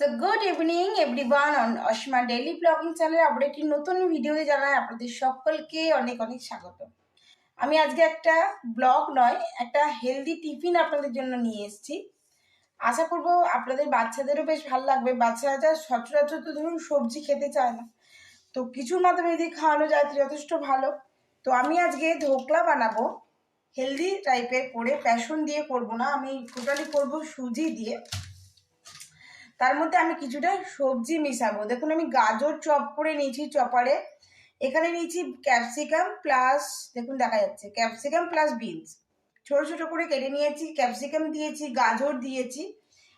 So good evening everyone on Asima daily blogging চ্যানেলে আবার একটি নতুন ভিডিওতে জানাই আপনাদের সকলকে অনেক অনেক স্বাগত। আমি আজকে একটা ব্লগ নয়, একটা হেলদি টিফিন আপনাদের জন্য নিয়ে এসেছি। আশা করব আপনাদের বাচ্চাদেরও বেশ ভালো লাগবে। বাচ্চারা যা সচরাচর তো ধরুন সবজি খেতে চায় না। তো কিছুর মাধ্যমে যদি খাওয়ানো যায় যথেষ্ট ভালো। তো আমি আজকে ধোকলা বানাবো। হেলদি টাইপের করে প্যাশন দিয়ে করব না। আমি টোটালি করব সুজি দিয়ে। তার মধ্যে আমি কিছুটা সবজি মিশাবো। দেখুন, আমি গাজর চপ করে নিয়েছি চপারে। এখানে নিয়েছি ক্যাপসিকাম প্লাস, দেখুন, দেখা যাচ্ছে। Capsicum plus beans. ছোট ছোট করে কেটে নিয়েছি। ক্যাপসিকাম দিয়েছি, গাজর দিয়েছি,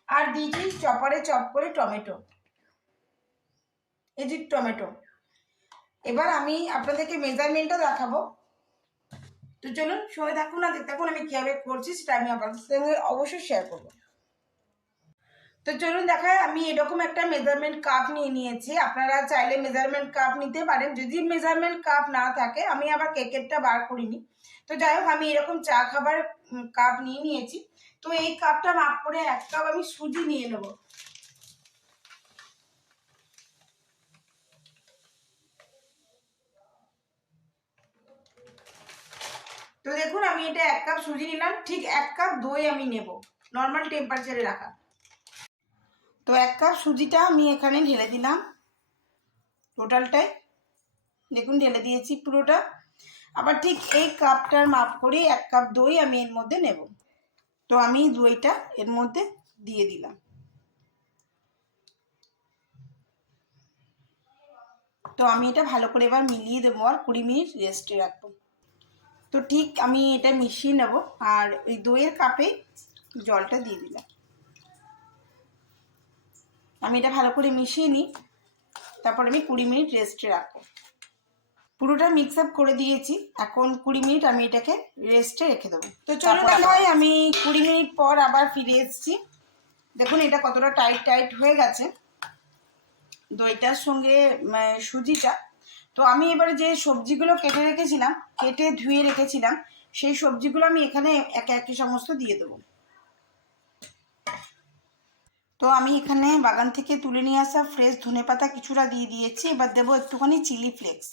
আর দিয়েছি চপারে চপ করে টমেটো। এই যে টমেটো। এবার আমি আপনাদেরকে মেজারমেন্টটা দেখাবো। তো চলুন সময় থাকুন না দেখতে থাকুন আমি কীভাবে করছি, সেটা আমি আপনাদের সঙ্গে অবশ্যই শেয়ার করব। তো চলুন দেখায় আমি এরকম একটা মেজারমেন্ট কাপ নিয়ে নিয়েছি। আপনারা চাইলে মেজারমেন্ট কাপ নিতে পারেন। যদি মেজারমেন্ট কাপ না থাকে, আমি আবার কেকেরটা বার করিনি। তো যাই হোক, আমি এরকম চা খাবার কাপ নিয়ে নিয়েছি। তো এই কাপটা মাপ করে এক কাপ আমি সুজি নিয়ে নেব। তো দেখুন, আমি এটা এক কাপ সুজি নিলাম। ঠিক এক কাপ দই আমি নেব। নর্মাল টেম্পারেচারে রাখা। তো এক কাপ সুজিটা আমি এখানে ঢেলে দিলাম টোটালটাই দেখুন, ঢেলে দিয়েছি পুরোটা। আবার ঠিক এই কাপটার মাপ করে এক কাপ দই আমি এর মধ্যে নেব। তো আমি দইটা এর মধ্যে দিয়ে দিলাম। তো আমি এটা ভালো করে এবার মিলিয়ে দেবো আর কুড়ি মিনিট রেস্টে রাখব। তো ঠিক আমি এটা মিশিয়ে নেব আর ওই দইয়ের কাপে জলটা দিয়ে দিলাম। আমি এটা ভালো করে মিশিয়ে নিই। তারপর আমি কুড়ি মিনিট রেস্টে রাখব। পুরোটা মিক্স আপ করে দিয়েছি। এখন কুড়ি মিনিট আমি এটাকে রেস্টে রেখে দেবো। তো চলো দেখাই আমি কুড়ি মিনিট পর আবার ফিরে এসেছি। দেখুন এটা কতটা টাইট টাইট হয়ে গেছে। দইটার সঙ্গে সুজিটা। তো আমি এবারে যে সবজিগুলো কেটে রেখেছিলাম কেটে ধুয়ে রেখেছিলাম সেই সবজিগুলো আমি এখানে একে একে সমস্ত দিয়ে দেবো। তো আমি এখানে বাগান থেকে তুলে নিয়ে আসা ফ্রেশ ধনে পাতা কিছুটা দিয়ে দিয়েছি। এবার দেবো একটুখানি চিলি ফ্লেক্স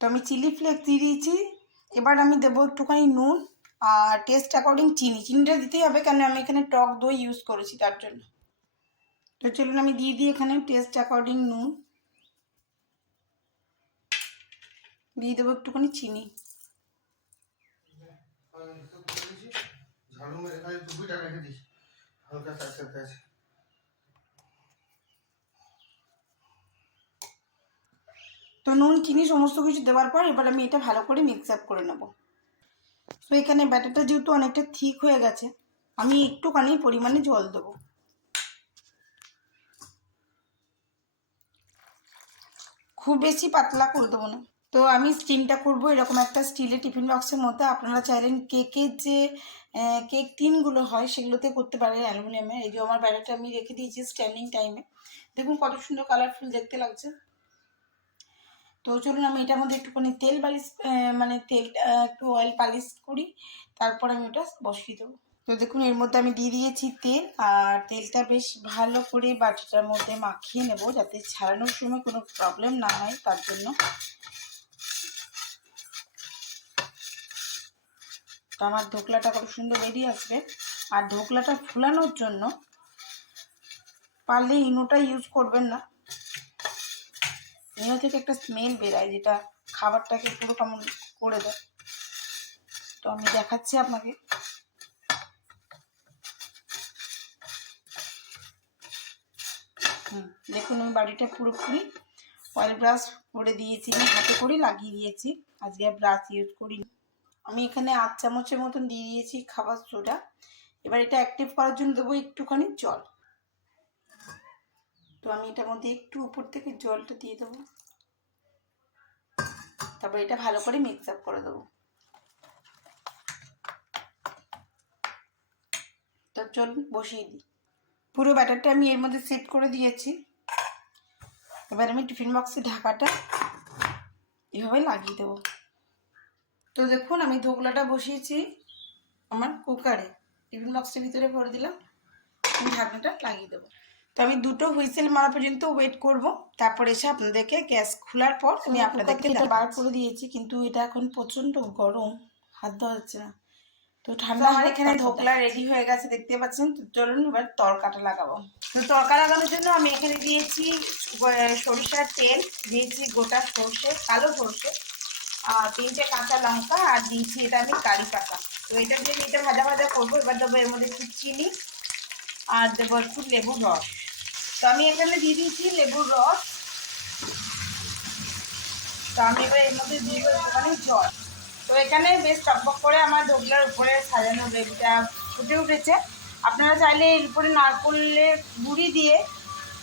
তো আমি চিলি ফ্লেক্স দিয়ে দিয়েছি। এবার আমি দেবো একটুখানি নুন আর টেস্ট অ্যাকর্ডিং চিনি। চিনিটা দিতেই হবে কেন আমি এখানে টক দই ইউজ করেছি তার জন্য। তো চলুন আমি দিয়ে দিই এখানে টেস্ট অ্যাকর্ডিং নুন। দিয়ে দেবো একটুখানি চিনি। ঝাড়ু মেরে খালি টুপিটা রেখে দিস। হালকা সাথে আছে। তো নুন, চিনি সমস্ত কিছু দেওয়ার পর এবার আমি এটা ভালো করে মিক্স আপ করে নেব। তো এখানে ব্যাটারটা যেহেতু অনেকটা ঠিক হয়ে গেছে, আমি একটুখানি পরিমাণে জল দেবো। খুব বেশি পাতলা করে দেবো না। তো আমি স্টিমটা করব এরকম একটা স্টিলের টিফিন বক্সের মধ্যে। আপনারা চাইলেন কেকের যে কেক টিনগুলো হয় সেগুলোতে করতে পারেন অ্যালুমিনিয়ামের। এই যে আমার ব্যাটারটা আমি রেখে দিয়েছি স্ট্যান্ডিং টাইমে দেখুন কত সুন্দর কালারফুল দেখতে লাগছে। তো চলুন আমি এটার মধ্যে একটুখানি তেল পালিশ মানে তেলটা একটু অয়েল পালিশ করি। তারপর আমি ওটা বসিয়ে দেবো। তো দেখুন, এর মধ্যে আমি দিয়ে দিয়েছি তেল। আর তেলটা বেশ ভালো করে বাটিটার মধ্যে মাখিয়ে নেব যাতে ছাড়ানোর সময় কোনো প্রবলেম না হয় তার জন্য। তো আমার ধোকলাটা কত সুন্দর বেরিয়ে আসবে। আর ধোকলাটা ফুলানোর জন্য পারলে ইনোটা ইউজ করবেন না। ইনো থেকে একটা স্মেল বেরায় যেটা খাবারটাকে পুরো কেমন করে দেয়। তো আমি দেখাচ্ছি আপনাকে। হুম, দেখুন, আমি বাড়িটা পুরোপুরি অয়েল ব্রাশ করে দিয়েছি হাতে করে লাগিয়ে দিয়েছি। আজকে আর ব্রাশ ইউজ করিনি। আমি এখানে আট চামচের মতন দিয়ে দিয়েছি খাবার সোডা। এবার এটা অ্যাক্টিভ করার জন্য দেবো একটুখানি জল। তো আমি এটার মধ্যে একটু উপর থেকে জলটা দিয়ে দেবো। তারপর এটা ভালো করে মিক্স আপ করে দেবো। তো চলুন বসিয়ে দিই। পুরো ব্যাটারটা আমি এর মধ্যে সেট করে দিয়েছি। এবার আমি টিফিন বক্সে ঢাকাটা এভাবে লাগিয়ে দেবো। তো দেখুন আমি ধোকলাটা বসিয়েছি আমার কুকারে টিফিন বক্সের ভিতরে ভরে দিলাম। আমি ঢাকনাটা লাগিয়ে দেবো। তো আমি দুটো হুইসেল মারা পর্যন্ত ওয়েট করব। তারপর এসে আপনাদেরকে গ্যাস খোলার পর আমি আপনাদেরকে বার করে দিয়েছি কিন্তু এটা এখন প্রচণ্ড গরম হাত দেওয়া যাচ্ছে না। তো ঠান্ডা আমার এখানে ধোকলা রেডি হয়ে গেছে দেখতে পাচ্ছেন? তো চলুন এবার তরকাটা লাগাবো। তো তরকা লাগানোর জন্য আমি এখানে দিয়েছি সরিষার তেল দিয়েছি গোটা সর্ষে কালো সর্ষে আর তিনটে কাঁচা লঙ্কা আর দিয়েছি এটা আমি কারি পাতা। তো এটা দিয়ে এটা ভাজা ভাজা করব এবার দেবো এর মধ্যে একটু চিনি আর দেবো একটু লেবুর রস। তো আমি এখানে দিয়ে দিয়েছি লেবুর রস। তো আমি এবার এর মধ্যে দিয়ে দেবো জল। তো এখানে বেশ টকবক করে আমার ডোগলার উপরে সাজানো বেবিটা ফুটে উঠেছে। আপনারা চাইলে এর উপরে নারকোলের গুঁড়ি দিয়ে,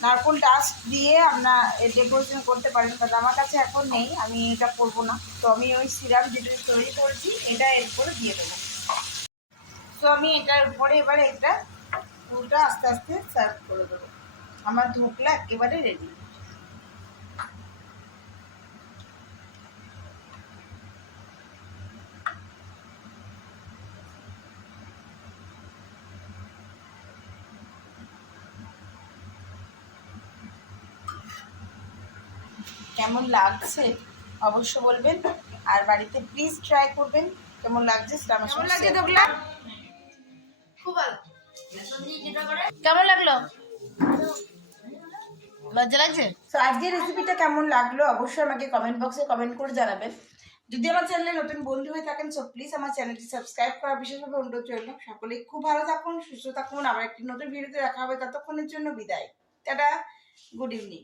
নারকোল ডাস্ট দিয়ে আপনার ডেকোরেশন করতে পারেন কারণ আমার কাছে এখন নেই, আমি এটা করব না। তো আমি ওই সিরাপ যেটা তৈরি করেছি, এটা এর উপরে দিয়ে দেবো। তো আমি এটার উপরে এবারে এটা পুরোটা আস্তে আস্তে সার্ভ করে দেবো। আমার ধোকলা একেবারে রেডি কেমন লাগছে? অবশ্য বলবেন আর বাড়িতে প্লিজ ট্রাই করবেন কেমন লাগছে সঙ্গে share খুব ভালো। কেমন লাগল? লজ্জা লাগছে? তো আজকের রেসিপিটা কেমন লাগল? অবশ্যই আমাকে কমেন্ট বক্সে কমেন্ট করে জানাবেন। যদি আমার চ্যানেলে নতুন বন্ধু হয়ে থাকেন সো প্লিজ আমার চ্যানেলটি সাবস্ক্রাইব করা বিশেষভাবে অনুরোধ রইল। সকলেই খুব ভালো থাকুন, সুস্থ থাকুন। আবার একটি নতুন ভিডিওতে দেখা হবে। ততক্ষণের জন্য বিদায়। Tata good evening